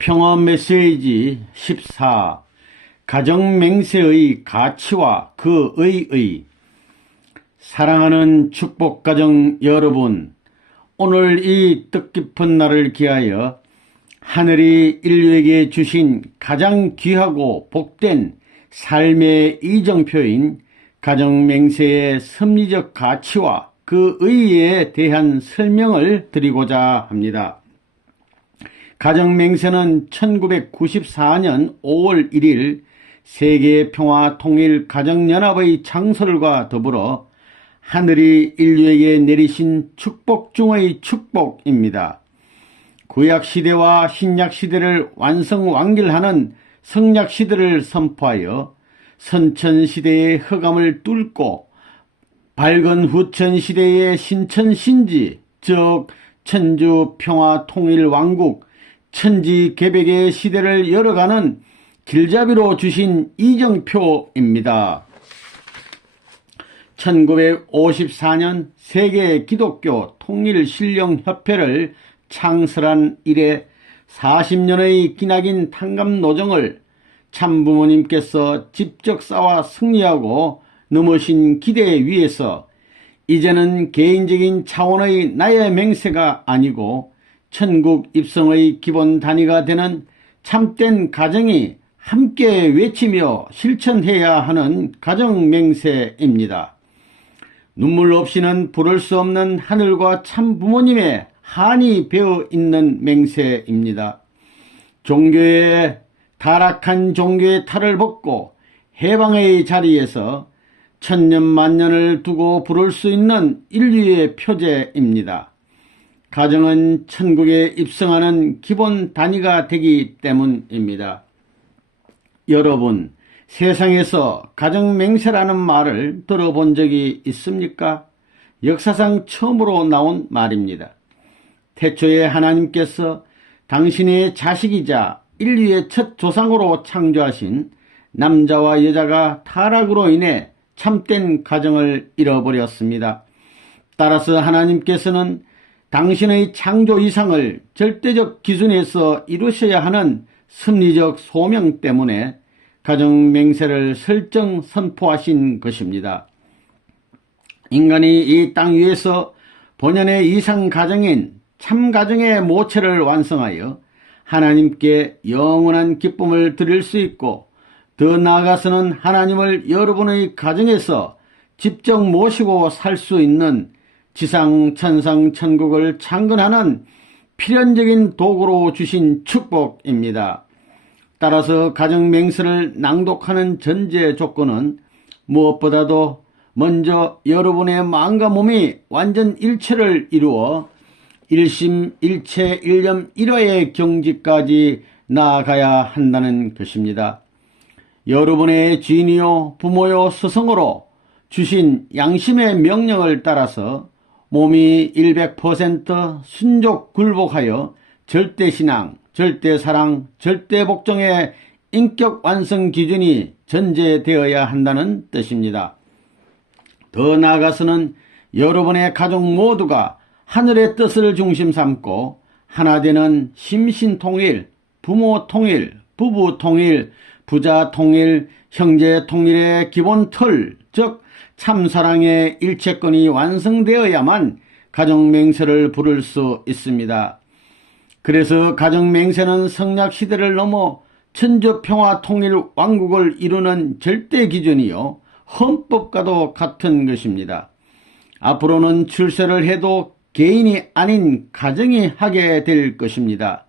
평화 메시지 14. 가정맹세의 가치와 그 의의. 사랑하는 축복가정 여러분, 오늘 이 뜻깊은 날을 기하여 하늘이 인류에게 주신 가장 귀하고 복된 삶의 이정표인 가정맹세의 섭리적 가치와 그 의의에 대한 설명을 드리고자 합니다. 가정맹세는 1994년 5월 1일 세계평화통일가정연합의 창설과 더불어 하늘이 인류에게 내리신 축복 중의 축복입니다. 구약시대와 신약시대를 완성완결하는 성약시대를 선포하여 선천시대의 흑암을 뚫고 밝은 후천시대의 신천신지, 즉 천주평화통일왕국 천지개벽의 시대를 열어가는 길잡이로 주신 이정표입니다. 1954년 세계 기독교 통일신령협회를 창설한 이래 40년의 기나긴 탕감노정을 참부모님께서 직접 싸워 승리하고 넘으신 기대 위에서 이제는 개인적인 차원의 나의 맹세가 아니고 천국 입성의 기본 단위가 되는 참된 가정이 함께 외치며 실천해야 하는 가정맹세입니다. 눈물 없이는 부를 수 없는 하늘과 참부모님의 한이 배어 있는 맹세입니다. 종교의 타락한 종교의 탈을 벗고 해방의 자리에서 천년만년을 두고 부를 수 있는 인류의 표제입니다. 가정은 천국에 입성하는 기본 단위가 되기 때문입니다. 여러분, 세상에서 가정맹세라는 말을 들어본 적이 있습니까? 역사상 처음으로 나온 말입니다. 태초에 하나님께서 당신의 자식이자 인류의 첫 조상으로 창조하신 남자와 여자가 타락으로 인해 참된 가정을 잃어버렸습니다. 따라서 하나님께서는 당신의 창조 이상을 절대적 기준에서 이루셔야 하는 섭리적 소명 때문에 가정맹세를 설정 선포하신 것입니다. 인간이 이 땅 위에서 본연의 이상 가정인 참가정의 모체를 완성하여 하나님께 영원한 기쁨을 드릴 수 있고, 더 나아가서는 하나님을 여러분의 가정에서 직접 모시고 살 수 있는 지상 천상 천국을 창건하는 필연적인 도구로 주신 축복입니다. 따라서 가정맹세를 낭독하는 전제 조건은 무엇보다도 먼저 여러분의 마음과 몸이 완전 일체를 이루어 일심 일체 일념 일화의 경지까지 나아가야 한다는 것입니다. 여러분의 지인이요 부모요 스승으로 주신 양심의 명령을 따라서 몸이 100% 순종 굴복하여 절대신앙, 절대사랑, 절대복종의 인격 완성 기준이 전제되어야 한다는 뜻입니다. 더 나아가서는 여러분의 가족 모두가 하늘의 뜻을 중심 삼고 하나 되는 심신통일, 부모통일, 부부통일, 부자통일, 형제통일의 기본 틀, 즉 참사랑의 일체권이 완성되어야만 가정맹세를 부를 수 있습니다. 그래서 가정맹세는 성약시대를 넘어 천주평화통일왕국을 이루는 절대기준이요 헌법과도 같은 것입니다. 앞으로는 출세를 해도 개인이 아닌 가정이 하게 될 것입니다.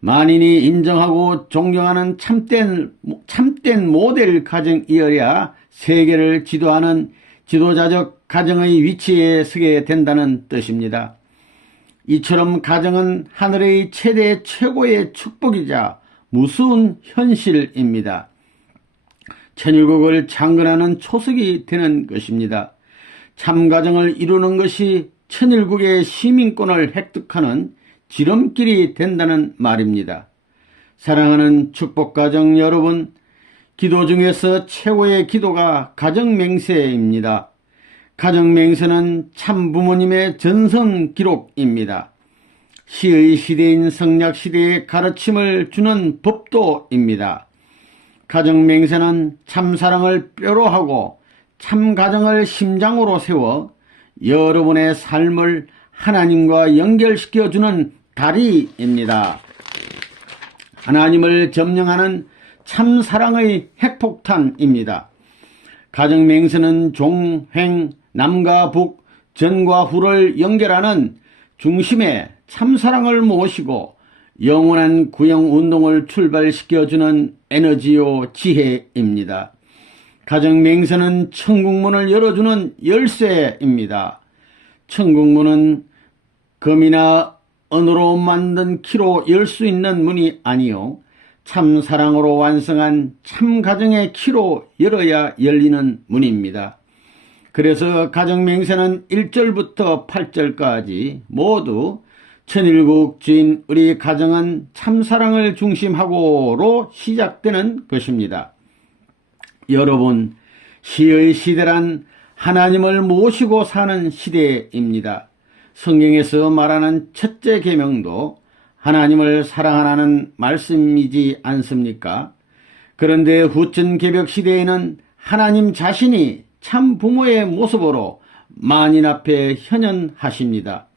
만인이 인정하고 존경하는 참된 모델 가정이어야 세계를 지도하는 지도자적 가정의 위치에 서게 된다는 뜻입니다. 이처럼 가정은 하늘의 최대 최고의 축복이자 무서운 현실입니다. 천일국을 창건하는 초석이 되는 것입니다. 참가정을 이루는 것이 천일국의 시민권을 획득하는 지름길이 된다는 말입니다. 사랑하는 축복가정 여러분, 기도 중에서 최고의 기도가 가정맹세입니다. 가정맹세는 참부모님의 전성 기록입니다. 시의 시대인 성약시대의 가르침을 주는 법도입니다. 가정맹세는 참사랑을 뼈로 하고 참가정을 심장으로 세워 여러분의 삶을 하나님과 연결시켜주는 다리입니다. 하나님을 점령하는 참사랑의 핵폭탄입니다. 가정맹세는 종, 횡, 남과 북, 전과 후를 연결하는 중심에 참사랑을 모시고 영원한 구영운동을 출발시켜주는 에너지요 지혜입니다. 가정맹세는 천국문을 열어주는 열쇠입니다. 천국문은 금이나 은으로 만든 키로 열 수 있는 문이 아니요 참사랑으로 완성한 참가정의 키로 열어야 열리는 문입니다. 그래서 가정맹세는 1절부터 8절까지 모두 천일국 주인 우리 가정은 참사랑을 중심하고로 시작되는 것입니다. 여러분, 시의 시대란 하나님을 모시고 사는 시대입니다. 성경에서 말하는 첫째 계명도 하나님을 사랑하라는 말씀이지 않습니까? 그런데 후천 개벽 시대에는 하나님 자신이 참 부모의 모습으로 만인 앞에 현현하십니다.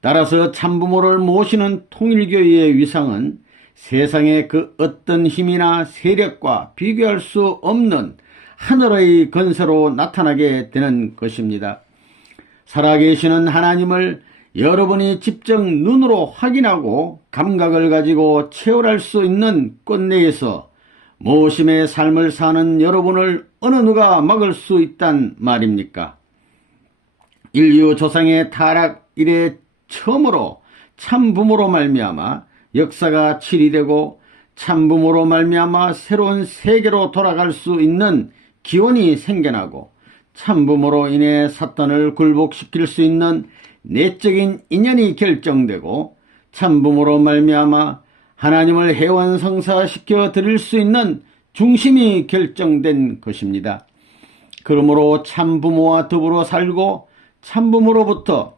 따라서 참부모를 모시는 통일교회의 위상은 세상의 그 어떤 힘이나 세력과 비교할 수 없는 하늘의 건세로 나타나게 되는 것입니다. 살아계시는 하나님을 여러분이 직접 눈으로 확인하고 감각을 가지고 체험할 수 있는 꽃내에서 모심의 삶을 사는 여러분을 어느 누가 막을 수 있단 말입니까? 인류 조상의 타락 이래 처음으로 참부모로 말미암아 역사가 치리되고 참부모로 말미암아 새로운 세계로 돌아갈 수 있는 기원이 생겨나고 참부모로 인해 사탄을 굴복시킬 수 있는 내적인 인연이 결정되고 참부모로 말미암아 하나님을 해원성사시켜 드릴 수 있는 중심이 결정된 것입니다. 그러므로 참부모와 더불어 살고 참부모로부터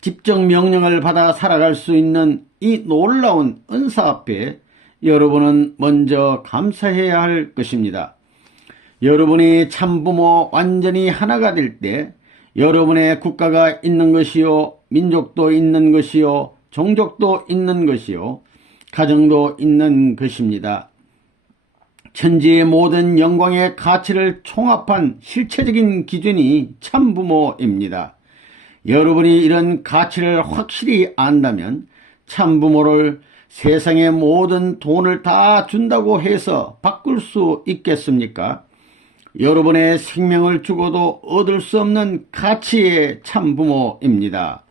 직접 명령을 받아 살아갈 수 있는 이 놀라운 은사 앞에 여러분은 먼저 감사해야 할 것입니다. 여러분이 참부모 완전히 하나가 될 때 여러분의 국가가 있는 것이요, 민족도 있는 것이요, 종족도 있는 것이요, 가정도 있는 것입니다. 천지의 모든 영광의 가치를 총합한 실체적인 기준이 참부모입니다. 여러분이 이런 가치를 확실히 안다면 참부모를 세상의 모든 돈을 다 준다고 해서 바꿀 수 있겠습니까? 여러분의 생명을 주고도 얻을 수 없는 가치의 참부모입니다.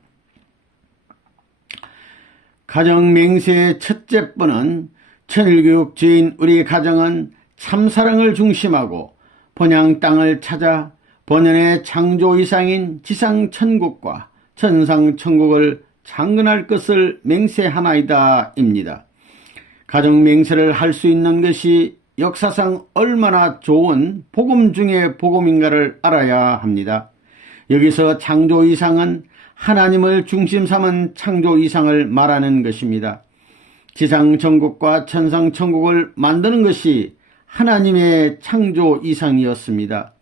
가정맹세의 첫째 번은 천일교육 주인 우리 가정은 참사랑을 중심하고 본향 땅을 찾아 본연의 창조 이상인 지상천국과 천상천국을 창건할 것을 맹세하나이다 입니다. 가정맹세를 할 수 있는 것이 역사상 얼마나 좋은 복음 중의 복음인가를 알아야 합니다. 여기서 창조 이상은 하나님을 중심 삼은 창조 이상을 말하는 것입니다. 지상천국과 천상천국을 만드는 것이 하나님의 창조 이상이었습니다.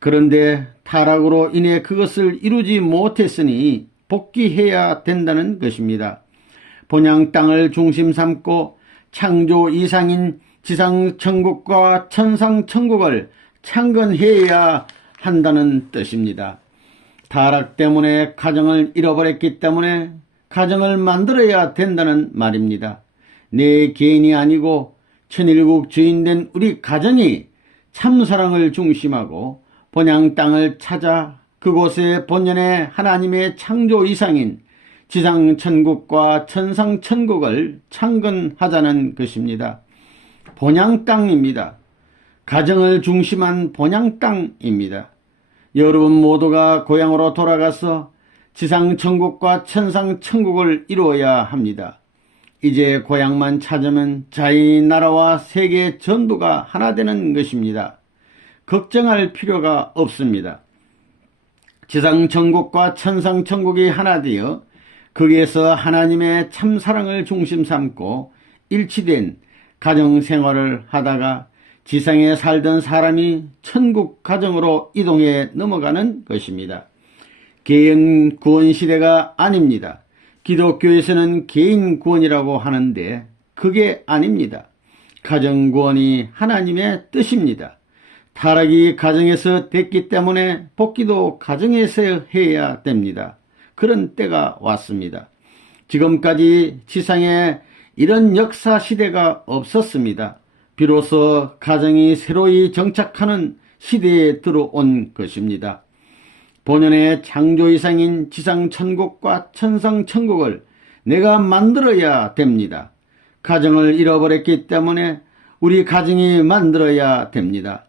그런데 타락으로 인해 그것을 이루지 못했으니 복귀해야 된다는 것입니다. 본향 땅을 중심 삼고 창조 이상인 지상천국과 천상천국을 창건해야 한다는 뜻입니다. 타락 때문에 가정을 잃어버렸기 때문에 가정을 만들어야 된다는 말입니다. 내 개인이 아니고 천일국 주인된 우리 가정이 참사랑을 중심하고 본향 땅을 찾아 그곳에 본연의 하나님의 창조 이상인 지상천국과 천상천국을 창건하자는 것입니다. 본향 땅입니다. 가정을 중심한 본향 땅입니다. 여러분 모두가 고향으로 돌아가서 지상천국과 천상천국을 이루어야 합니다. 이제 고향만 찾으면 자기 나라와 세계 전부가 하나 되는 것입니다. 걱정할 필요가 없습니다. 지상천국과 천상천국이 하나 되어 거기에서 하나님의 참사랑을 중심 삼고 일치된 가정생활을 하다가 지상에 살던 사람이 천국 가정으로 이동해 넘어가는 것입니다. 개인 구원 시대가 아닙니다. 기독교에서는 개인 구원이라고 하는데 그게 아닙니다. 가정 구원이 하나님의 뜻입니다. 타락이 가정에서 됐기 때문에 복귀도 가정에서 해야 됩니다. 그런 때가 왔습니다. 지금까지 지상에 이런 역사 시대가 없었습니다. 비로소 가정이 새로이 정착하는 시대에 들어온 것입니다. 본연의 창조 이상인 지상천국과 천상천국을 내가 만들어야 됩니다. 가정을 잃어버렸기 때문에 우리 가정이 만들어야 됩니다.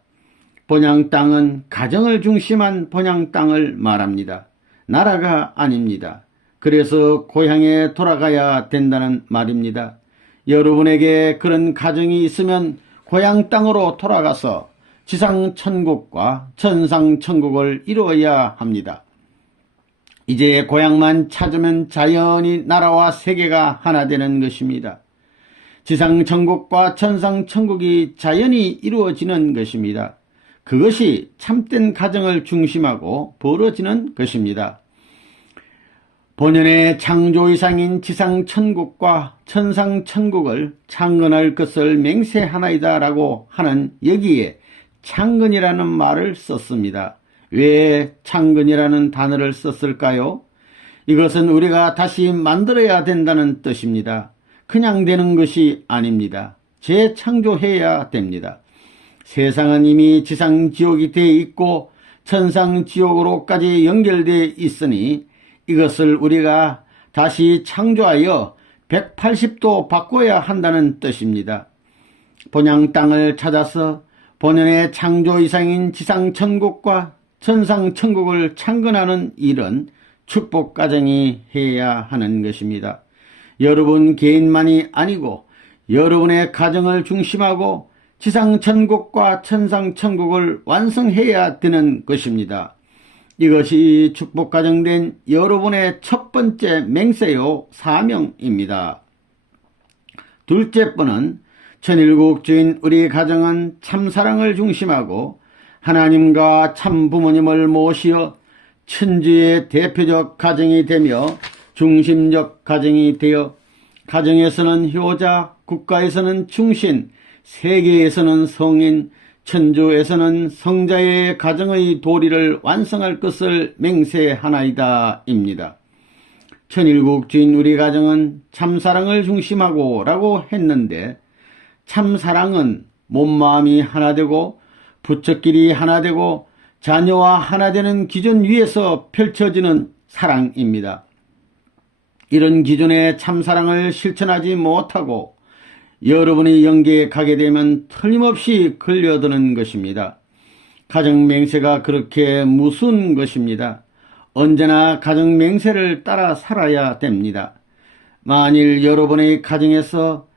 본향 땅은 가정을 중심한 본향 땅을 말합니다. 나라가 아닙니다. 그래서 고향에 돌아가야 된다는 말입니다. 여러분에게 그런 가정이 있으면 고향 땅으로 돌아가서 지상천국과 천상천국을 이루어야 합니다. 이제 고향만 찾으면 자연히 나라와 세계가 하나 되는 것입니다. 지상천국과 천상천국이 자연히 이루어지는 것입니다. 그것이 참된 가정을 중심하고 벌어지는 것입니다. 본연의 창조 이상인 지상천국과 천상천국을 창건할 것을 맹세하나이다 라고 하는 여기에 창건이라는 말을 썼습니다. 왜 창건이라는 단어를 썼을까요? 이것은 우리가 다시 만들어야 된다는 뜻입니다. 그냥 되는 것이 아닙니다. 재창조해야 됩니다. 세상은 이미 지상지옥이 되어 있고 천상지옥으로까지 연결되어 있으니 이것을 우리가 다시 창조하여 180도 바꿔야 한다는 뜻입니다. 본향 땅을 찾아서 본연의 창조 이상인 지상천국과 천상천국을 창건하는 일은 축복가정이 해야 하는 것입니다. 여러분 개인만이 아니고 여러분의 가정을 중심하고 지상천국과 천상천국을 완성해야 되는 것입니다. 이것이 축복가정된 여러분의 첫 번째 맹세요 사명입니다. 둘째 번은 천일국주인 우리 가정은 참사랑을 중심하고 하나님과 참부모님을 모시어 천주의 대표적 가정이 되며 중심적 가정이 되어 가정에서는 효자, 국가에서는 충신, 세계에서는 성인, 천주에서는 성자의 가정의 도리를 완성할 것을 맹세하나이다 입니다. 천일국주인 우리 가정은 참사랑을 중심하고 라고 했는데 참사랑은 몸마음이 하나 되고 부처끼리 하나 되고 자녀와 하나 되는 기준 위에서 펼쳐지는 사랑입니다. 이런 기준의 참사랑을 실천하지 못하고 여러분이 영계에 가게 되면 틀림없이 걸려드는 것입니다. 가정맹세가 그렇게 무서운 것입니다. 언제나 가정맹세를 따라 살아야 됩니다. 만일 여러분의 가정에서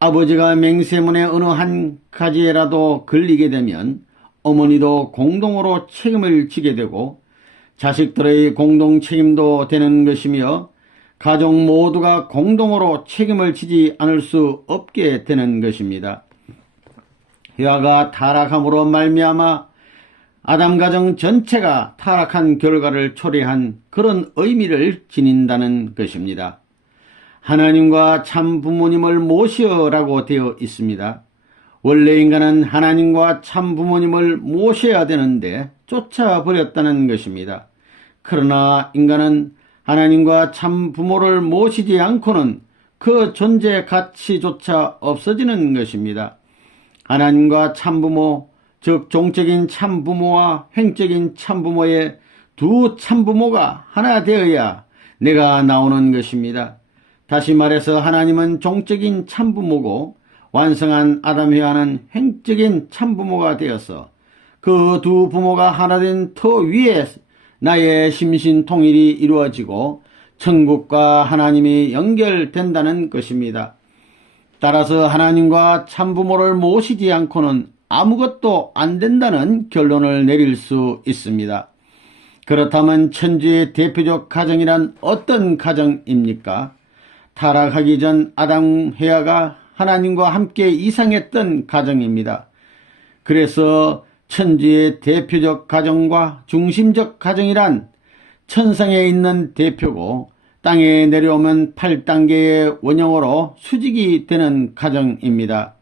아버지가 맹세문의 어느 한 가지에라도 걸리게 되면 어머니도 공동으로 책임을 지게 되고 자식들의 공동 책임도 되는 것이며 가족 모두가 공동으로 책임을 지지 않을 수 없게 되는 것입니다. 여아가 타락함으로 말미암아 아담 가정 전체가 타락한 결과를 초래한 그런 의미를 지닌다는 것입니다. 하나님과 참 부모님을 모시어라고 되어 있습니다. 원래 인간은 하나님과 참 부모님을 모셔야 되는데 쫓아버렸다는 것입니다. 그러나 인간은 하나님과 참 부모를 모시지 않고는 그 존재 가치조차 없어지는 것입니다. 하나님과 참 부모, 즉 종적인 참 부모와 행적인 참 부모의 두 참 부모가 하나 되어야 내가 나오는 것입니다. 다시 말해서 하나님은 종적인 참 부모고 완성한 아담 회화는 행적인 참 부모가 되어서 그 두 부모가 하나 된 터 위에 나의 심신통일이 이루어지고 천국과 하나님이 연결된다는 것입니다. 따라서 하나님과 참부모를 모시지 않고는 아무것도 안 된다는 결론을 내릴 수 있습니다. 그렇다면 천주의 대표적 가정이란 어떤 가정입니까? 타락하기 전 아담 해와가 하나님과 함께 이상했던 가정입니다. 그래서 천주의 대표적 가정과 중심적 가정이란 천상에 있는 대표고 땅에 내려오면 8단계의 원형으로 수직이 되는 가정입니다.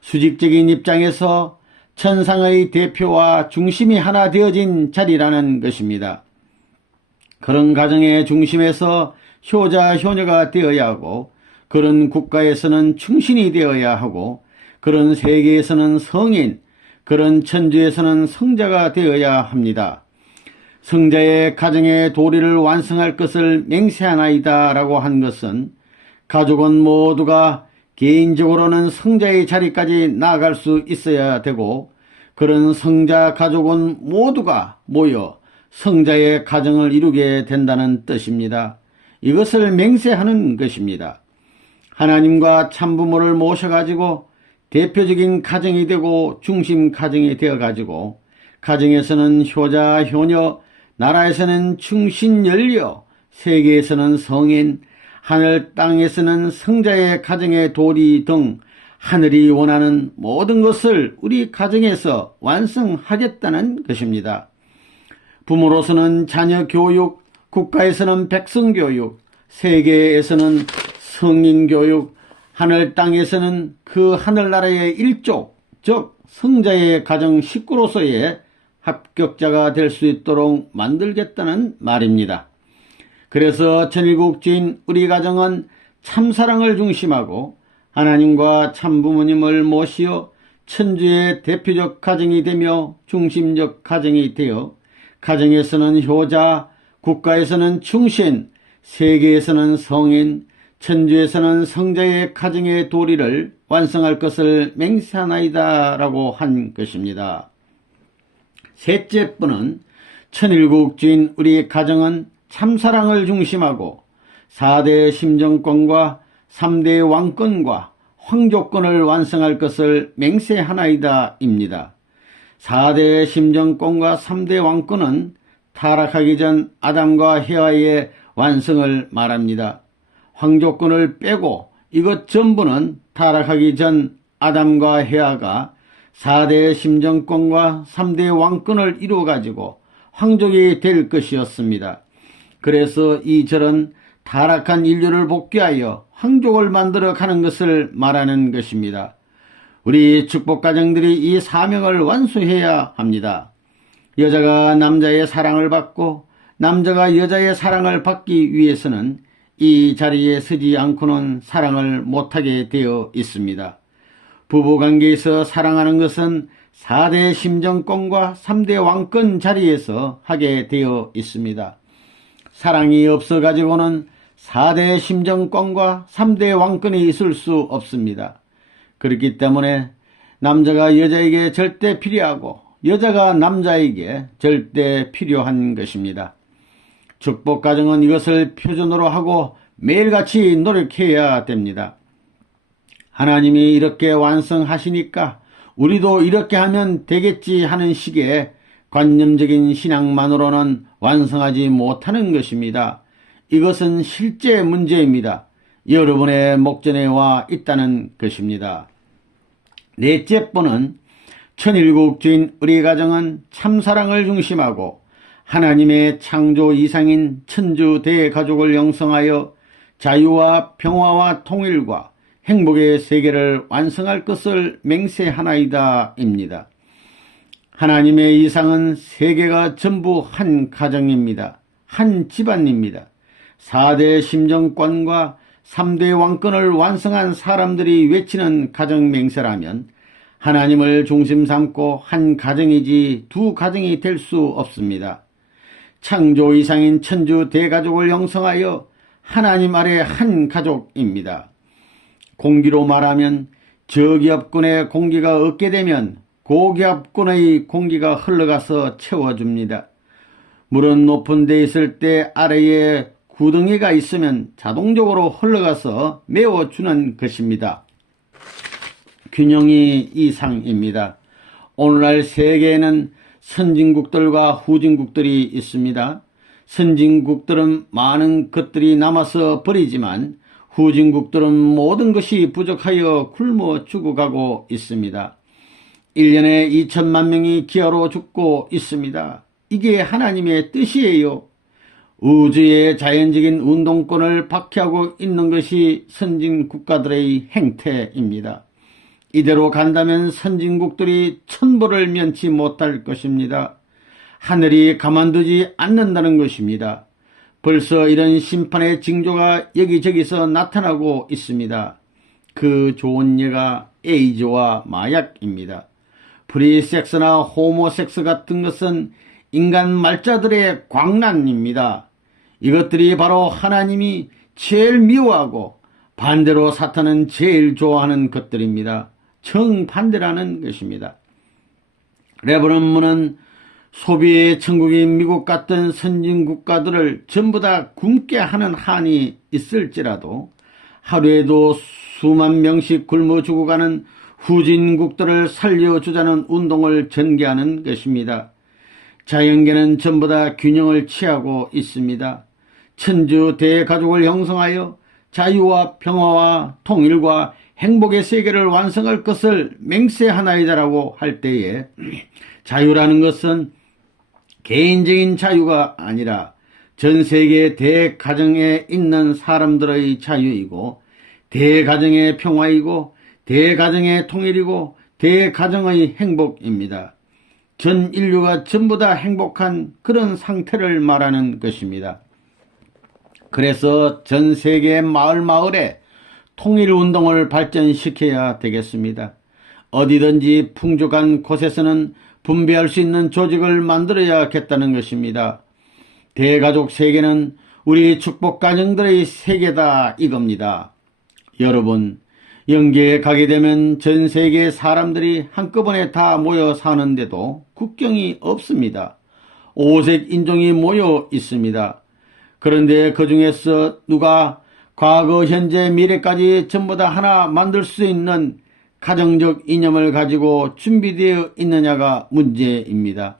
수직적인 입장에서 천상의 대표와 중심이 하나 되어진 자리라는 것입니다. 그런 가정의 중심에서 효자, 효녀가 되어야 하고, 그런 국가에서는 충신이 되어야 하고, 그런 세계에서는 성인, 그런 천주에서는 성자가 되어야 합니다. 성자의 가정의 도리를 완성할 것을 맹세하나이다 라고 한 것은 가족은 모두가 개인적으로는 성자의 자리까지 나아갈 수 있어야 되고, 그런 성자 가족은 모두가 모여 성자의 가정을 이루게 된다는 뜻입니다. 이것을 맹세하는 것입니다. 하나님과 참부모를 모셔가지고 대표적인 가정이 되고 중심 가정이 되어가지고 가정에서는 효자, 효녀, 나라에서는 충신, 연료, 세계에서는 성인, 하늘 땅에서는 성자의 가정의 도리 등 하늘이 원하는 모든 것을 우리 가정에서 완성하겠다는 것입니다. 부모로서는 자녀 교육, 국가에서는 백성 교육, 세계에서는 성인 교육, 하늘 땅에서는 그 하늘나라의 일족, 즉 성자의 가정 식구로서의 합격자가 될 수 있도록 만들겠다는 말입니다. 그래서 천일국주인 우리 가정은 참사랑을 중심하고 하나님과 참부모님을 모시어 천주의 대표적 가정이 되며 중심적 가정이 되어 가정에서는 효자, 국가에서는 충신, 세계에서는 성인, 천주에서는 성자의 가정의 도리를 완성할 것을 맹세하나이다 라고 한 것입니다. 셋째 분은 천일국주인 우리 가정은 참사랑을 중심하고 4대 심정권과 3대 왕권과 황조권을 완성할 것을 맹세하나이다 입니다. 4대 심정권과 3대 왕권은 타락하기 전 아담과 헤와의 완성을 말합니다. 황조권을 빼고 이것 전부는 타락하기 전 아담과 헤와가 4대 심정권과 3대 왕권을 이루어가지고 황족이 될 것이었습니다. 그래서 이 절은 타락한 인류를 복귀하여 황족을 만들어 가는 것을 말하는 것입니다. 우리 축복가정들이 이 사명을 완수해야 합니다. 여자가 남자의 사랑을 받고 남자가 여자의 사랑을 받기 위해서는 이 자리에 서지 않고는 사랑을 못하게 되어 있습니다. 부부관계에서 사랑하는 것은 4대 심정권과 3대 왕권 자리에서 하게 되어 있습니다. 사랑이 없어가지고는 4대 심정권과 3대 왕권이 있을 수 없습니다. 그렇기 때문에 남자가 여자에게 절대 필요하고 여자가 남자에게 절대 필요한 것입니다. 축복가정은 이것을 표준으로 하고 매일같이 노력해야 됩니다. 하나님이 이렇게 완성하시니까 우리도 이렇게 하면 되겠지 하는 식의 관념적인 신앙만으로는 완성하지 못하는 것입니다. 이것은 실제 문제입니다. 여러분의 목전에 와 있다는 것입니다. 넷째 번은 천일국주인 우리 가정은 참사랑을 중심하고 하나님의 창조 이상인 천주 대가족을 형성하여 자유와 평화와 통일과 행복의 세계를 완성할 것을 맹세하나이다 입니다. 하나님의 이상은 세계가 전부 한 가정입니다. 한 집안입니다. 4대 심정권과 3대 왕권을 완성한 사람들이 외치는 가정 맹세라면 하나님을 중심 삼고 한 가정이지 두 가정이 될 수 없습니다. 창조 이상인 천주 대가족을 형성하여 하나님 아래 한 가족입니다. 공기로 말하면 저기압군의 공기가 없게 되면 고기압군의 공기가 흘러가서 채워줍니다. 물은 높은 데 있을 때 아래에 구덩이가 있으면 자동적으로 흘러가서 메워주는 것입니다. 균형이 이상입니다. 오늘날 세계에는 선진국들과 후진국들이 있습니다. 선진국들은 많은 것들이 남아서 버리지만 후진국들은 모든 것이 부족하여 굶어 죽어가고 있습니다. 1년에 2천만 명이 기아로 죽고 있습니다. 이게 하나님의 뜻이에요. 우주의 자연적인 운동권을 박해하고 있는 것이 선진국가들의 행태입니다. 이대로 간다면 선진국들이 천벌을 면치 못할 것입니다. 하늘이 가만두지 않는다는 것입니다. 벌써 이런 심판의 징조가 여기저기서 나타나고 있습니다. 그 좋은 예가 에이즈와 마약입니다. 프리섹스나 호모섹스 같은 것은 인간 말자들의 광란입니다. 이것들이 바로 하나님이 제일 미워하고 반대로 사탄은 제일 좋아하는 것들입니다. 정반대라는 것입니다. 레버넌문은 소비의 천국인 미국 같은 선진국가들을 전부 다 굶게 하는 한이 있을지라도 하루에도 수만 명씩 굶어 죽어가는 후진국들을 살려주자는 운동을 전개하는 것입니다. 자연계는 전부 다 균형을 취하고 있습니다. 천주 대가족을 형성하여 자유와 평화와 통일과 행복의 세계를 완성할 것을 맹세하나이다라고 할 때에 자유라는 것은 개인적인 자유가 아니라 전 세계 대가정에 있는 사람들의 자유이고 대가정의 평화이고 대가정의 통일이고 대가정의 행복입니다. 전 인류가 전부 다 행복한 그런 상태를 말하는 것입니다. 그래서 전 세계 마을에 통일운동을 발전시켜야 되겠습니다. 어디든지 풍족한 곳에서는 분배할 수 있는 조직을 만들어야겠다는 것입니다. 대가족 세계는 우리 축복가정들의 세계다 이겁니다. 여러분, 영계에 가게 되면 전 세계 사람들이 한꺼번에 다 모여 사는데도 국경이 없습니다. 오색 인종이 모여 있습니다. 그런데 그 중에서 누가 과거, 현재, 미래까지 전부 다 하나 만들 수 있는 가정적 이념을 가지고 준비되어 있느냐가 문제입니다.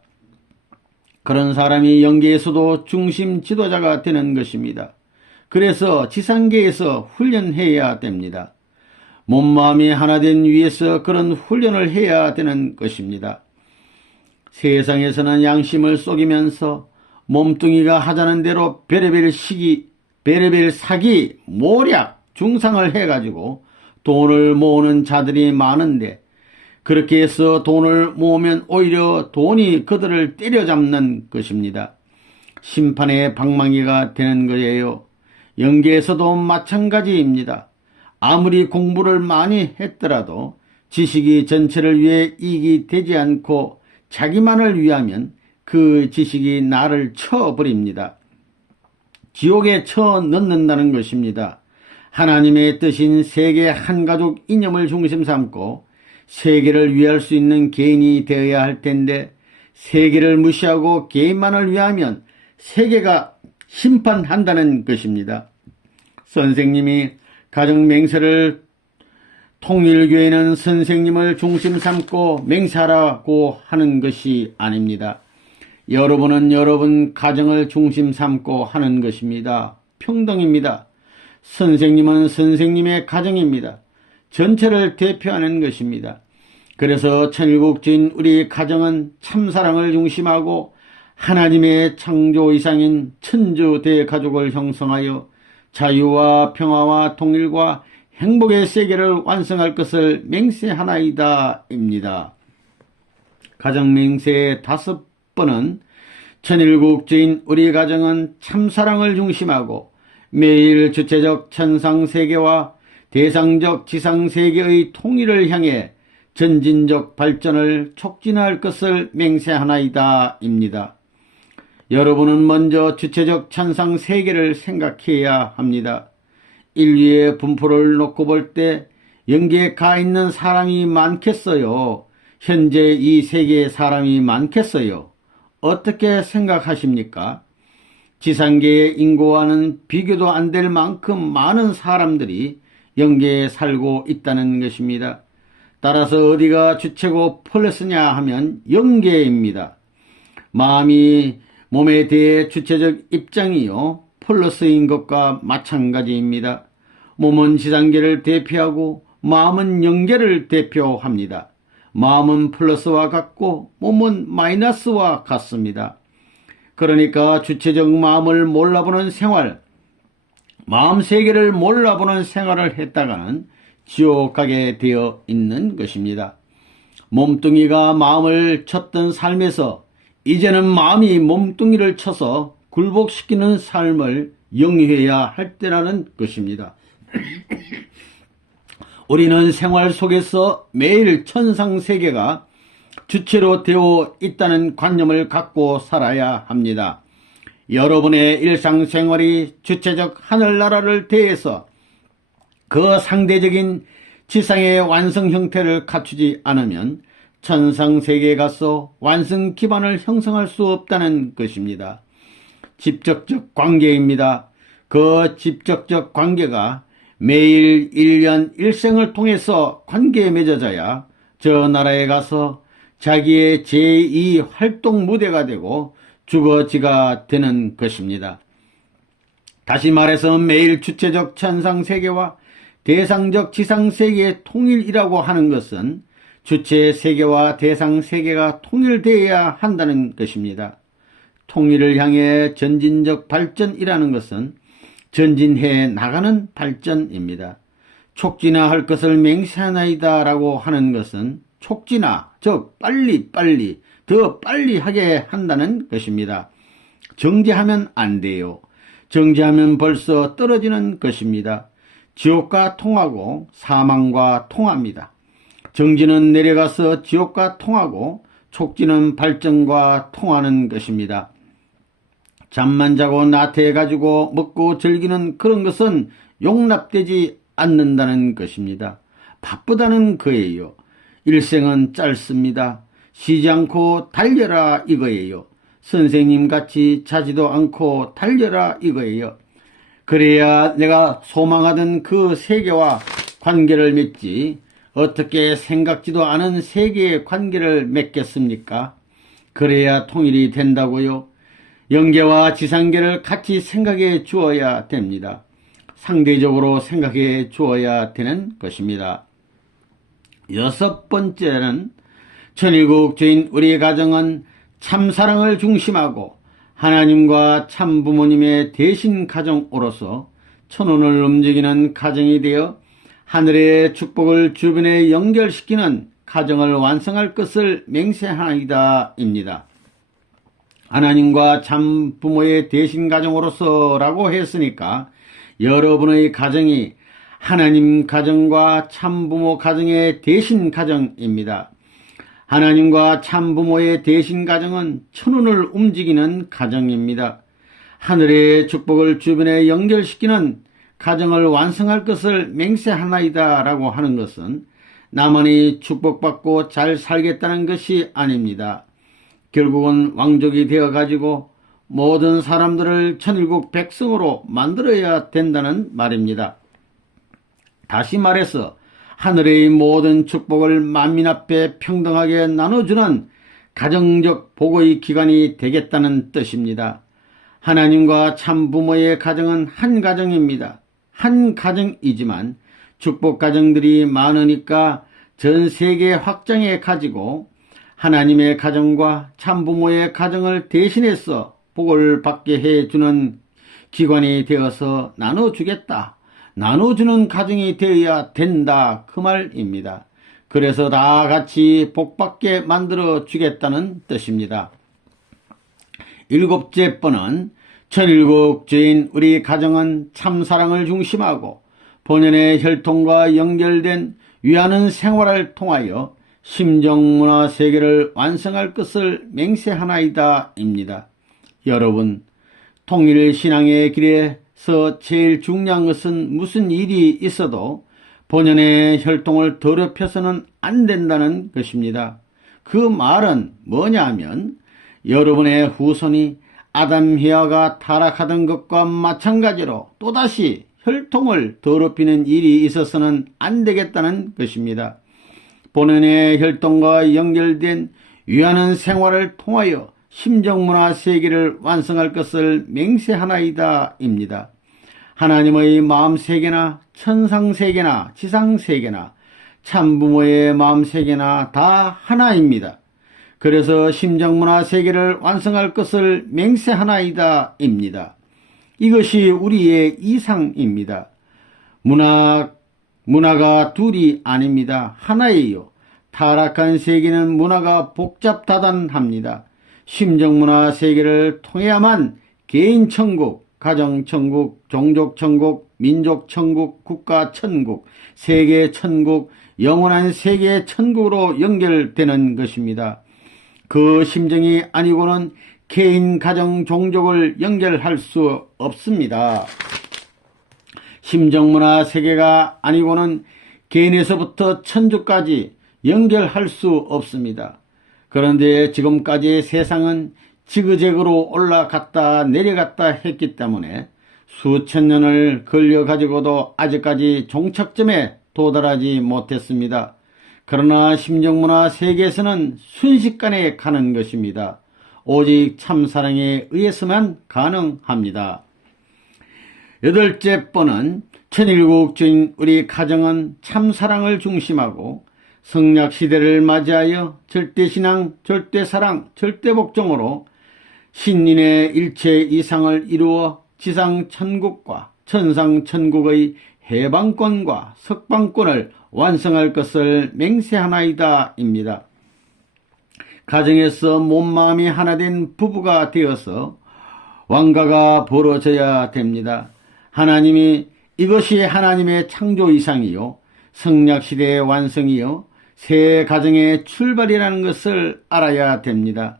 그런 사람이 영계에서도 중심 지도자가 되는 것입니다. 그래서 지상계에서 훈련해야 됩니다. 몸마음이 하나된 위에서 그런 훈련을 해야 되는 것입니다. 세상에서는 양심을 속이면서 몸뚱이가 하자는 대로 별의별 사기, 모략, 중상을 해가지고 돈을 모으는 자들이 많은데 그렇게 해서 돈을 모으면 오히려 돈이 그들을 때려잡는 것입니다. 심판의 방망이가 되는 거예요. 영계에서도 마찬가지입니다. 아무리 공부를 많이 했더라도 지식이 전체를 위해 이익이 되지 않고 자기만을 위하면 그 지식이 나를 쳐버립니다. 지옥에 쳐넣는다는 것입니다. 하나님의 뜻인 세계 한가족 이념을 중심 삼고 세계를 위할 수 있는 개인이 되어야 할 텐데 세계를 무시하고 개인만을 위하면 세계가 심판한다는 것입니다. 선생님이 가정 맹세를 통일교회는 선생님을 중심 삼고 맹세하라고 하는 것이 아닙니다. 여러분은 여러분 가정을 중심 삼고 하는 것입니다. 평등입니다. 선생님은 선생님의 가정입니다. 전체를 대표하는 것입니다. 그래서 천일국주인 우리 가정은 참사랑을 중심하고 하나님의 창조 이상인 천주 대가족을 형성하여 자유와 평화와 통일과 행복의 세계를 완성할 것을 맹세하나이다 입니다. 가정맹세의 5번은 천일국주인 우리 가정은 참사랑을 중심하고 매일 주체적 천상세계와 대상적 지상세계의 통일을 향해 전진적 발전을 촉진할 것을 맹세하나이다 입니다. 여러분은 먼저 주체적 천상세계를 생각해야 합니다. 인류의 분포를 놓고 볼 때 영계에 가 있는 사람이 많겠어요? 현재 이 세계에 사람이 많겠어요? 어떻게 생각하십니까? 지상계의 인구와는 비교도 안 될 만큼 많은 사람들이 영계에 살고 있다는 것입니다. 따라서 어디가 주체고 플러스냐 하면 영계입니다. 마음이 몸에 대해 주체적 입장이요 플러스인 것과 마찬가지입니다. 몸은 지상계를 대표하고 마음은 영계를 대표합니다. 마음은 플러스와 같고 몸은 마이너스와 같습니다. 그러니까 주체적 마음을 몰라보는 생활, 마음 세계를 몰라보는 생활을 했다가는 지옥 가게 되어 있는 것입니다. 몸뚱이가 마음을 쳤던 삶에서 이제는 마음이 몸뚱이를 쳐서 굴복시키는 삶을 영위해야 할 때라는 것입니다. 우리는 생활 속에서 매일 천상세계가 주체로 되어 있다는 관념을 갖고 살아야 합니다. 여러분의 일상생활이 주체적 하늘나라를 대해서 그 상대적인 지상의 완성 형태를 갖추지 않으면 천상세계에 가서 완성 기반을 형성할 수 없다는 것입니다. 직접적 관계입니다. 그 직접적 관계가 매일 1년 1생을 통해서 관계에 맺어져야 저 나라에 가서 자기의 제2 활동 무대가 되고 주거지가 되는 것입니다. 다시 말해서 매일 주체적 천상세계와 대상적 지상세계의 통일이라고 하는 것은 주체세계와 대상세계가 통일되어야 한다는 것입니다. 통일을 향해 전진적 발전이라는 것은 전진해 나가는 발전입니다. 촉진화할 것을 맹세하나이다 라고 하는 것은 촉진화, 즉 빨리 더 빨리 하게 한다는 것입니다. 정지하면 안 돼요. 정지하면 벌써 떨어지는 것입니다. 지옥과 통하고 사망과 통합니다. 정지는 내려가서 지옥과 통하고 촉진은 발전과 통하는 것입니다. 잠만 자고 나태해가지고 먹고 즐기는 그런 것은 용납되지 않는다는 것입니다. 바쁘다는 거예요. 일생은 짧습니다. 쉬지 않고 달려라 이거예요. 선생님같이 자지도 않고 달려라 이거예요. 그래야 내가 소망하던 그 세계와 관계를 맺지 어떻게 생각지도 않은 세계의 관계를 맺겠습니까? 그래야 통일이 된다고요. 영계와 지상계를 같이 생각해 주어야 됩니다. 상대적으로 생각해 주어야 되는 것입니다. 여섯 번째는 천일국주인 우리 가정은 참사랑을 중심하고 하나님과 참부모님의 대신 가정으로서 천운을 움직이는 가정이 되어 하늘의 축복을 주변에 연결시키는 가정을 완성할 것을 맹세하나이다 입니다. 하나님과 참부모의 대신 가정으로서라고 했으니까 여러분의 가정이 하나님 가정과 참부모 가정의 대신 가정입니다. 하나님과 참부모의 대신 가정은 천운을 움직이는 가정입니다. 하늘의 축복을 주변에 연결시키는 가정을 완성할 것을 맹세하나이다 라고 하는 것은 나만이 축복받고 잘 살겠다는 것이 아닙니다. 결국은 왕족이 되어가지고 모든 사람들을 천일국 백성으로 만들어야 된다는 말입니다. 다시 말해서 하늘의 모든 축복을 만민 앞에 평등하게 나눠주는 가정적 복의 기관이 되겠다는 뜻입니다. 하나님과 참부모의 가정은 한 가정입니다. 한 가정이지만 축복 가정들이 많으니까 전 세계 확장해 가지고 하나님의 가정과 참부모의 가정을 대신해서 복을 받게 해주는 기관이 되어서 나눠주겠다. 나눠주는 가정이 되어야 된다. 그 말입니다. 그래서 다 같이 복받게 만들어 주겠다는 뜻입니다. 일곱째 번은 천일국주인 우리 가정은 참사랑을 중심하고 본연의 혈통과 연결된 위하는 생활을 통하여 심정문화 세계를 완성할 것을 맹세하나이다 입니다. 여러분, 통일신앙의 길에서 제일 중요한 것은 무슨 일이 있어도 본연의 혈통을 더럽혀서는 안 된다는 것입니다. 그 말은 뭐냐 하면 여러분의 후손이 아담 헤아가 타락하던 것과 마찬가지로 또다시 혈통을 더럽히는 일이 있어서는 안 되겠다는 것입니다. 본연의 혈통과 연결된 위하는 생활을 통하여 심정문화 세계를 완성할 것을 맹세하나이다 입니다. 하나님의 마음세계나 천상세계나 지상세계나 참부모의 마음세계나 다 하나입니다. 그래서 심정문화 세계를 완성할 것을 맹세하나이다 입니다. 이것이 우리의 이상입니다. 문화가 둘이 아닙니다. 하나예요. 타락한 세계는 문화가 복잡다단합니다. 심정문화 세계를 통해야만 개인천국, 가정천국, 종족천국, 민족천국, 국가천국, 세계천국, 영원한 세계천국으로 연결되는 것입니다. 그 심정이 아니고는 개인, 가정, 종족을 연결할 수 없습니다. 심정문화 세계가 아니고는 개인에서부터 천주까지 연결할 수 없습니다. 그런데 지금까지 세상은 지그재그로 올라갔다 내려갔다 했기 때문에 수천 년을 걸려가지고도 아직까지 종착점에 도달하지 못했습니다. 그러나 심정문화 세계에서는 순식간에 가는 것입니다. 오직 참사랑에 의해서만 가능합니다. 여덟째 번은 천일국주인 우리 가정은 참사랑을 중심하고 성약시대를 맞이하여 절대신앙, 절대사랑, 절대복종으로 신인의 일체 이상을 이루어 지상천국과 천상천국의 해방권과 석방권을 완성할 것을 맹세하나이다 입니다. 가정에서 몸마음이 하나된 부부가 되어서 왕가가 벌어져야 됩니다. 이것이 하나님의 창조 이상이요 성약시대의 완성이요 새 가정의 출발이라는 것을 알아야 됩니다.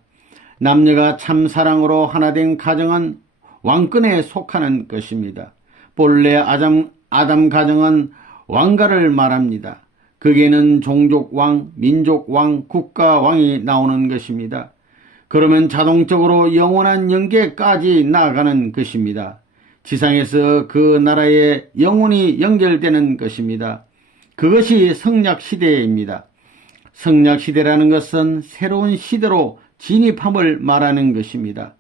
남녀가 참사랑으로 하나된 가정은 왕권에 속하는 것입니다. 본래 아담 가정은 왕가를 말합니다. 거기에는 종족왕, 민족왕, 국가왕이 나오는 것입니다. 그러면 자동적으로 영원한 영계까지 나아가는 것입니다. 지상에서 그 나라에 영원히 연결되는 것입니다. 그것이 성약시대입니다. 성약시대라는 것은 새로운 시대로 진입함을 말하는 것입니다.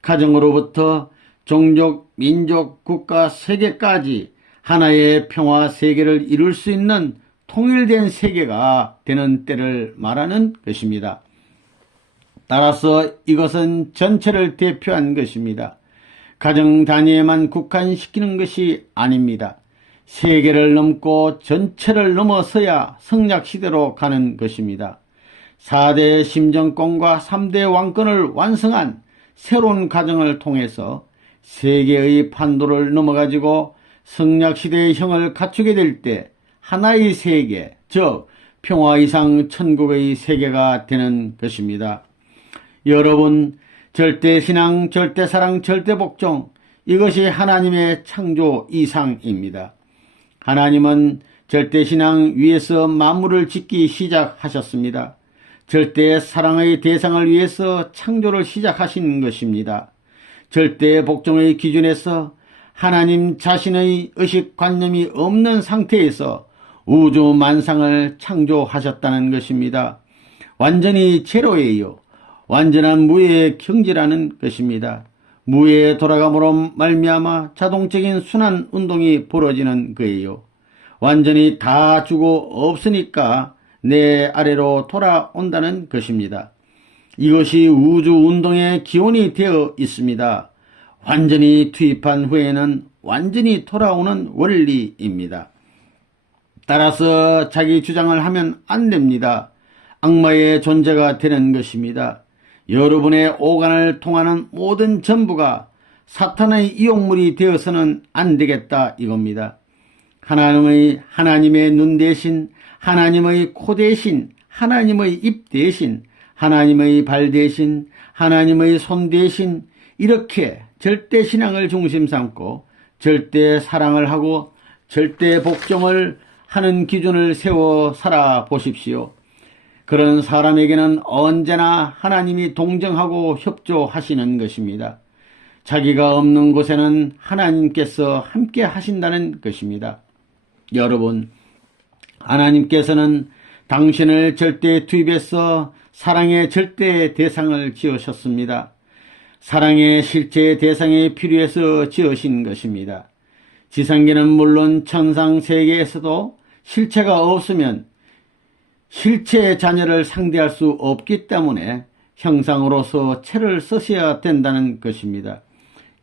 가정으로부터 종족, 민족, 국가, 세계까지 하나의 평화 세계를 이룰 수 있는 통일된 세계가 되는 때를 말하는 것입니다. 따라서 이것은 전체를 대표한 것입니다. 가정 단위에만 국한시키는 것이 아닙니다. 세계를 넘고 전체를 넘어서야 성약시대로 가는 것입니다. 4대 심정권과 3대 왕권을 완성한 새로운 가정을 통해서 세계의 판도를 넘어가지고 성약시대의 형을 갖추게 될 때 하나의 세계, 즉 평화 이상 천국의 세계가 되는 것입니다. 여러분, 절대신앙, 절대사랑, 절대복종, 이것이 하나님의 창조 이상입니다. 하나님은 절대신앙 위에서 만물을 짓기 시작하셨습니다. 절대사랑의 대상을 위해서 창조를 시작하신 것입니다. 절대복종의 기준에서 하나님 자신의 의식관념이 없는 상태에서 우주 만상을 창조하셨다는 것입니다. 완전히 제로예요. 완전한 무의 경지라는 것입니다. 무에 돌아감으로 말미암아 자동적인 순환 운동이 벌어지는 거예요. 완전히 다 주고 없으니까 내 아래로 돌아온다는 것입니다. 이것이 우주 운동의 기원이 되어 있습니다. 완전히 투입한 후에는 완전히 돌아오는 원리입니다. 따라서 자기 주장을 하면 안 됩니다. 악마의 존재가 되는 것입니다. 여러분의 오간을 통하는 모든 전부가 사탄의 이용물이 되어서는 안 되겠다 이겁니다. 하나님의 눈 대신, 하나님의 코 대신, 하나님의 입 대신, 하나님의 발 대신, 하나님의 손 대신 이렇게 절대 신앙을 중심 삼고 절대 사랑을 하고 절대 복종을 하는 기준을 세워 살아보십시오. 그런 사람에게는 언제나 하나님이 동정하고 협조하시는 것입니다. 자기가 없는 곳에는 하나님께서 함께 하신다는 것입니다. 여러분, 하나님께서는 당신을 절대 투입해서 사랑의 절대 대상을 지으셨습니다. 사랑의 실제 대상이 필요해서 지으신 것입니다. 지상계는 물론 천상 세계에서도 실체가 없으면 실체의 자녀를 상대할 수 없기 때문에 형상으로서 체를 쓰셔야 된다는 것입니다.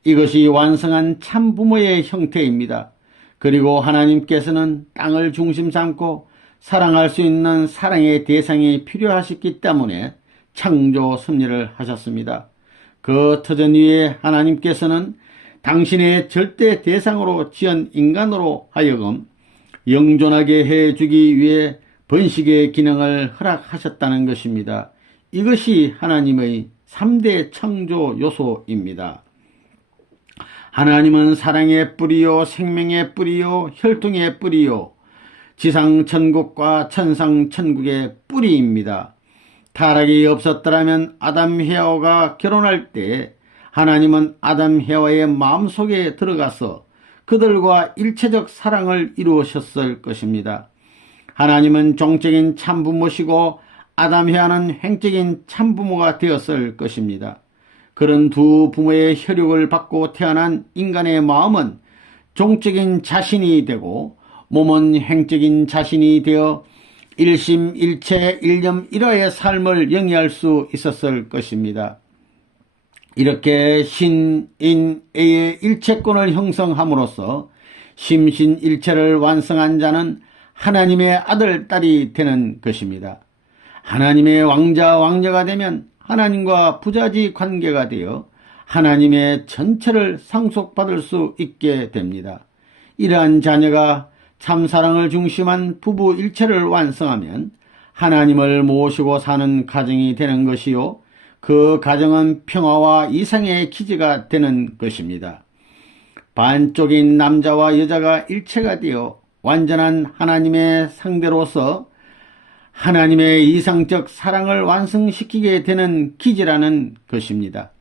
이것이 완성한 참부모의 형태입니다. 그리고 하나님께서는 땅을 중심 삼고 사랑할 수 있는 사랑의 대상이 필요하셨기 때문에 창조 섭리를 하셨습니다. 그 터전 위에 하나님께서는 당신의 절대 대상으로 지은 인간으로 하여금 영존하게 해주기 위해 번식의 기능을 허락하셨다는 것입니다. 이것이 하나님의 3대 창조 요소입니다. 하나님은 사랑의 뿌리요, 생명의 뿌리요, 혈통의 뿌리요, 지상천국과 천상천국의 뿌리입니다. 타락이 없었더라면 아담 헤와가 결혼할 때 하나님은 아담 헤와의 마음속에 들어가서 그들과 일체적 사랑을 이루셨을 것입니다. 하나님은 종적인 참부모시고 아담 헤와는 횡적인 참부모가 되었을 것입니다. 그런 두 부모의 혈육을 받고 태어난 인간의 마음은 종적인 자신이 되고 몸은 횡적인 자신이 되어 일심일체 일념일화의 삶을 영위할 수 있었을 것입니다. 이렇게 신인애의 일체권을 형성함으로써 심신일체를 완성한 자는 하나님의 아들, 딸이 되는 것입니다. 하나님의 왕자, 왕녀가 되면 하나님과 부자지 관계가 되어 하나님의 전체를 상속받을 수 있게 됩니다. 이러한 자녀가 참사랑을 중심한 부부 일체를 완성하면 하나님을 모시고 사는 가정이 되는 것이요, 그 가정은 평화와 이상의 기지가 되는 것입니다. 반쪽인 남자와 여자가 일체가 되어 완전한 하나님의 상대로서 하나님의 이상적 사랑을 완성시키게 되는 기지라는 것입니다.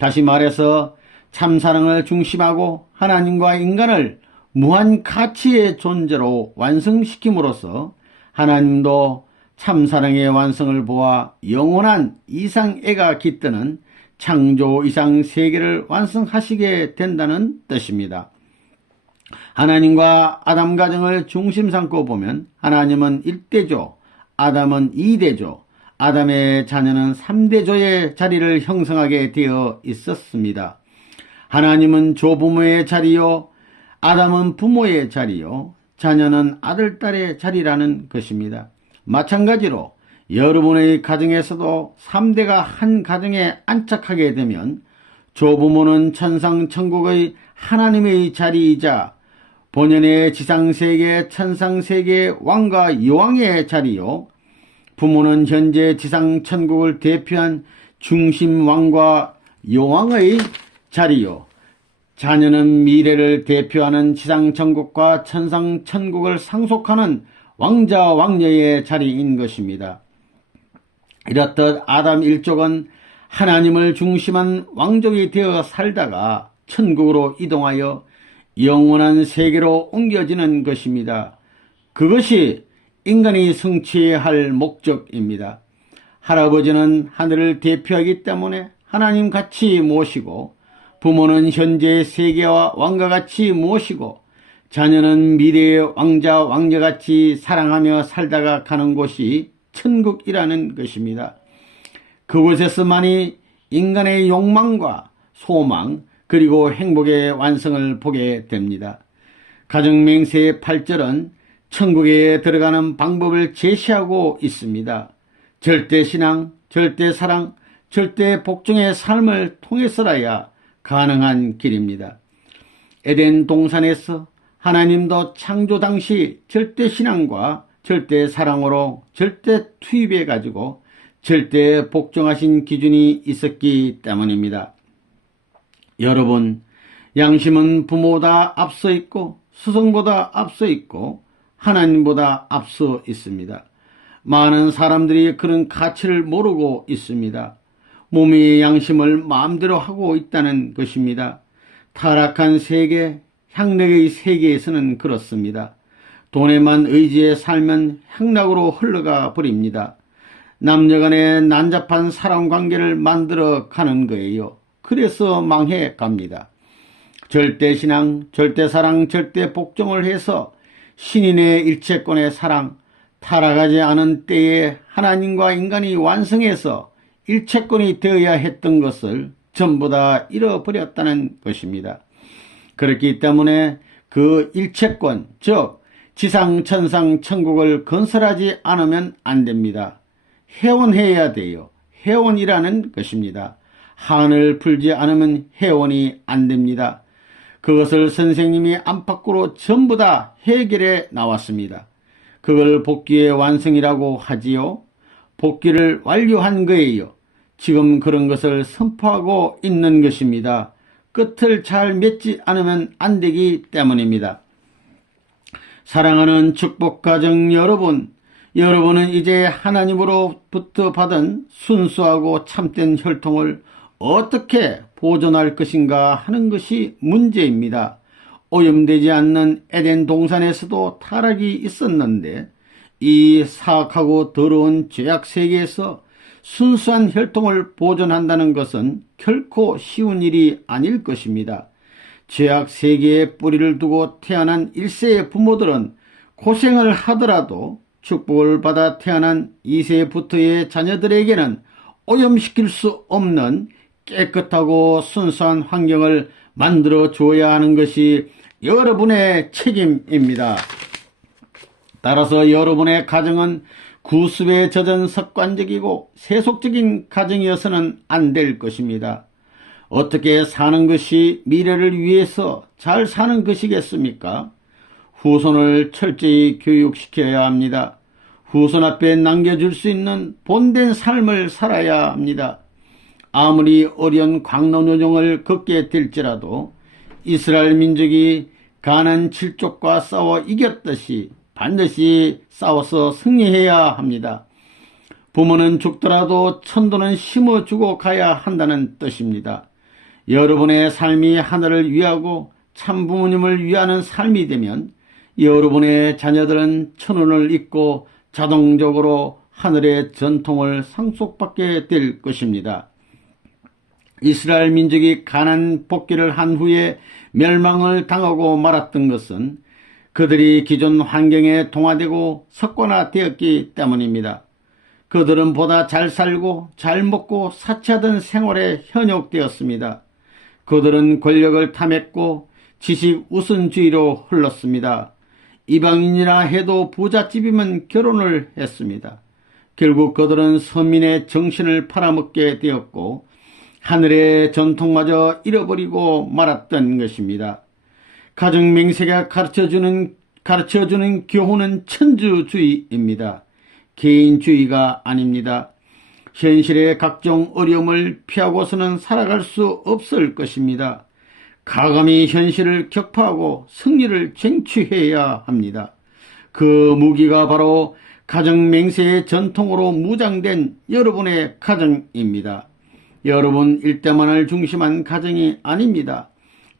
다시 말해서 참사랑을 중심하고 하나님과 인간을 무한 가치의 존재로 완성시킴으로써 하나님도 참사랑의 완성을 보아 영원한 이상애가 깃드는 창조 이상 세계를 완성하시게 된다는 뜻입니다. 하나님과 아담 가정을 중심 삼고 보면 하나님은 1대조, 아담은 2대조, 아담의 자녀는 3대조의 자리를 형성하게 되어 있었습니다. 하나님은 조부모의 자리요, 아담은 부모의 자리요, 자녀는 아들, 딸의 자리라는 것입니다. 마찬가지로 여러분의 가정에서도 3대가 한 가정에 안착하게 되면 조부모는 천상천국의 하나님의 자리이자 본연의 지상세계, 천상세계 왕과 여왕의 자리요, 부모는 현재 지상천국을 대표한 중심왕과 여왕의 자리요, 자녀는 미래를 대표하는 지상천국과 천상천국을 상속하는 왕자 왕녀의 자리인 것입니다. 이렇듯 아담 일족은 하나님을 중심한 왕족이 되어 살다가 천국으로 이동하여 영원한 세계로 옮겨지는 것입니다. 그것이 인간이 성취해야 할 목적입니다. 할아버지는 하늘을 대표하기 때문에 하나님 같이 모시고, 부모는 현재의 세계와 왕과 같이 모시고, 자녀는 미래의 왕자 왕녀같이 사랑하며 살다가 가는 곳이 천국이라는 것입니다. 그곳에서만이 인간의 욕망과 소망 그리고 행복의 완성을 보게 됩니다. 가정맹세의 8절은 천국에 들어가는 방법을 제시하고 있습니다. 절대신앙, 절대사랑, 절대복종의 삶을 통해서라야 가능한 길입니다. 에덴 동산에서 하나님도 창조 당시 절대신앙과 절대사랑으로 절대 투입해 가지고 절대 복종하신 기준이 있었기 때문입니다. 여러분, 양심은 부모보다 앞서 있고 스승보다 앞서 있고 하나님보다 앞서 있습니다. 많은 사람들이 그런 가치를 모르고 있습니다. 몸의 양심을 마음대로 하고 있다는 것입니다. 타락한 세계, 향락의 세계에서는 그렇습니다. 돈에만 의지해 살면 향락으로 흘러가 버립니다. 남녀간의 난잡한 사랑관계를 만들어 가는 거예요. 그래서 망해 갑니다. 절대신앙, 절대사랑, 절대복종을 해서 신인의 일체권의 사랑, 타락하지 않은 때에 하나님과 인간이 완성해서 일체권이 되어야 했던 것을 전부 다 잃어버렸다는 것입니다. 그렇기 때문에 그 일체권, 즉 지상, 천상, 천국을 건설하지 않으면 안 됩니다. 해원해야 돼요. 해원이라는 것입니다. 한을 풀지 않으면 해원이 안 됩니다. 그것을 선생님이 안팎으로 전부 다 해결해 나왔습니다. 그걸 복귀의 완성이라고 하지요. 복귀를 완료한 거예요. 지금 그런 것을 선포하고 있는 것입니다. 끝을 잘 맺지 않으면 안 되기 때문입니다. 사랑하는 축복가정 여러분, 여러분은 이제 하나님으로부터 받은 순수하고 참된 혈통을 어떻게 보존할 것인가 하는 것이 문제입니다. 오염되지 않는 에덴 동산에서도 타락이 있었는데 이 사악하고 더러운 죄악 세계에서 순수한 혈통을 보존한다는 것은 결코 쉬운 일이 아닐 것입니다. 죄악 세계에 뿌리를 두고 태어난 1세의 부모들은 고생을 하더라도 축복을 받아 태어난 2세부터의 자녀들에게는 오염시킬 수 없는 깨끗하고 순수한 환경을 만들어 줘야 하는 것이 여러분의 책임입니다. 따라서 여러분의 가정은 구습에 젖은 습관적이고 세속적인 가정이어서는 안 될 것입니다. 어떻게 사는 것이 미래를 위해서 잘 사는 것이겠습니까? 후손을 철저히 교육시켜야 합니다. 후손 앞에 남겨줄 수 있는 본된 삶을 살아야 합니다. 아무리 어려운 광론요정을 걷게 될지라도 이스라엘 민족이 가나안 7족과 싸워 이겼듯이 반드시 싸워서 승리해야 합니다. 부모는 죽더라도 천도는 심어주고 가야 한다는 뜻입니다. 여러분의 삶이 하늘을 위하고 참 부모님을 위하는 삶이 되면 여러분의 자녀들은 천운을 잇고 자동적으로 하늘의 전통을 상속받게 될 것입니다. 이스라엘 민족이 가나안 복귀를 한 후에 멸망을 당하고 말았던 것은 그들이 기존 환경에 동화되고 습관화되었기 때문입니다. 그들은 보다 잘 살고 잘 먹고 사치하던 생활에 현혹되었습니다. 그들은 권력을 탐했고 지식 우선주의로 흘렀습니다. 이방인이라 해도 부잣집이면 결혼을 했습니다. 결국 그들은 서민의 정신을 팔아먹게 되었고 하늘의 전통마저 잃어버리고 말았던 것입니다. 가정맹세가 가르쳐주는 교훈은 천주주의입니다. 개인주의가 아닙니다. 현실의 각종 어려움을 피하고서는 살아갈 수 없을 것입니다. 가감히 현실을 격파하고 승리를 쟁취해야 합니다. 그 무기가 바로 가정맹세의 전통으로 무장된 여러분의 가정입니다. 여러분 일대만을 중심한 가정이 아닙니다.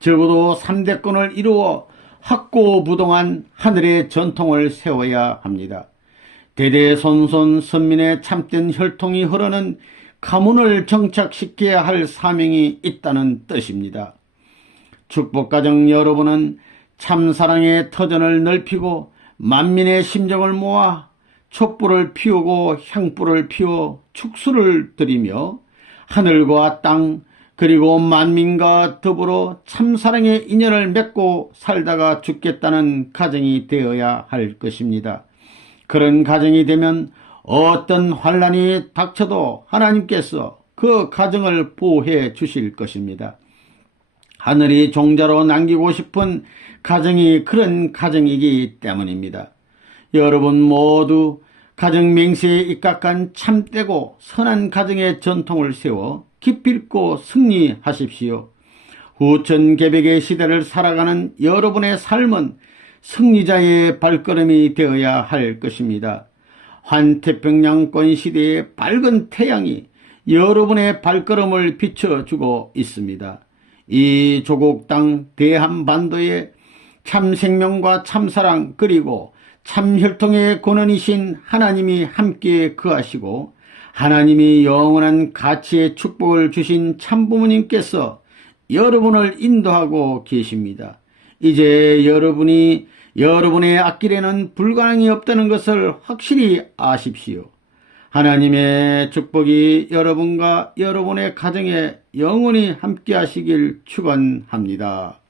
적어도 3대권을 이루어 확고부동한 하늘의 전통을 세워야 합니다. 대대손손 선민의 참된 혈통이 흐르는 가문을 정착시켜야 할 사명이 있다는 뜻입니다. 축복가정 여러분은 참사랑의 터전을 넓히고 만민의 심정을 모아 촛불을 피우고 향불을 피워 축수를 드리며 하늘과 땅 그리고 만민과 더불어 참사랑의 인연을 맺고 살다가 죽겠다는 가정이 되어야 할 것입니다. 그런 가정이 되면 어떤 환란이 닥쳐도 하나님께서 그 가정을 보호해 주실 것입니다. 하늘이 종자로 남기고 싶은 가정이 그런 가정이기 때문입니다. 여러분 모두 가정 맹세에 입각한 참되고 선한 가정의 전통을 세워 기필코 승리하십시오. 후천개벽의 시대를 살아가는 여러분의 삶은 승리자의 발걸음이 되어야 할 것입니다. 환태평양권 시대의 밝은 태양이 여러분의 발걸음을 비춰주고 있습니다. 이 조국 땅 대한반도에 참생명과 참사랑 그리고 참혈통의 권원이신 하나님이 함께 거하시고 하나님이 영원한 가치의 축복을 주신 참부모님께서 여러분을 인도하고 계십니다. 이제 여러분이 여러분의 앞길에는 불가능이 없다는 것을 확실히 아십시오. 하나님의 축복이 여러분과 여러분의 가정에 영원히 함께 하시길 축원합니다.